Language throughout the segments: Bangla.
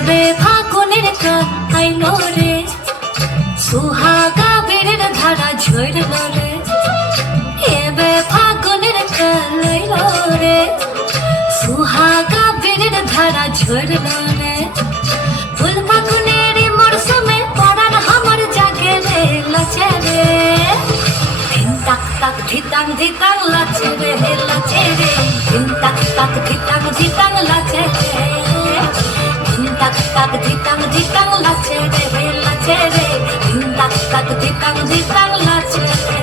এবে ফাগুনের কাল আইলো রে, সুহাগা বীরের ধারা ঝরল রে। এবে ফাগুনের কাল আইলো রে, সুহাগা বীরের ধারা ঝরল রে। ফুল ফাগুনের মরশুমে পরাণ আমার জাগে রে লাচে রে। ধিন তাক তাক ধিতাং ধিতাং লাচে রে লাচে রে। ধিন তাক তাক ধিতাং ধিতাং লাচে রে। ধিন তাক তাক ধিতাং ধিতাং লাচে রে লাচে রে। ধিন তাক তাক ধিতাং ধিতাং লাচে রে।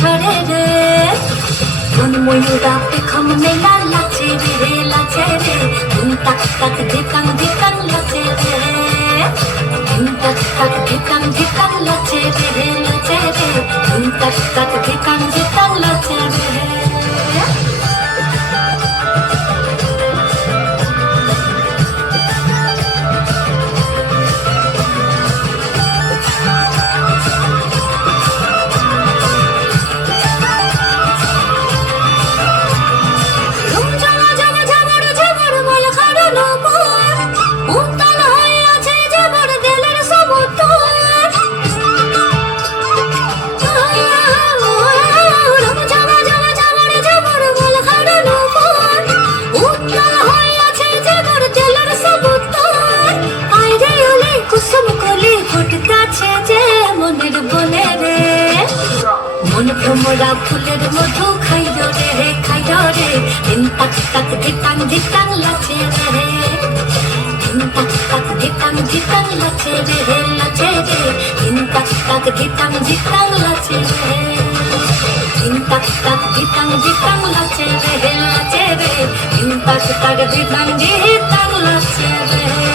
ছড়ে রে কোন ময়ূরা পেখম মেলা লাচে রে লাচে রে। ধিন তাক তাক ধিতাং ধিতাং লাচে রে। ধিন তাক তাক ধিতাং ধিতাং লাচে রে লাচে রে। ধিন তাক তাক ধিতাং ধিতাং লাচে রে। মন ভ্রমরা ফুলের মধু খাইল রে খাইল রে। ধিন তাক তাক ধিতাং ধিতাং লাচে রে। ধিন তাক তাক ধিতাং ধিতাং লাচে রে লাচে রে। ধিন তাক তাক ধিতাং ধিতাং লাচে রে। ধিন তাক তাক ধিতাং ধিতাং লাচে রে লাচে রে। ধিন তাক তাক ধিতাং ধিতাং লাচে রে।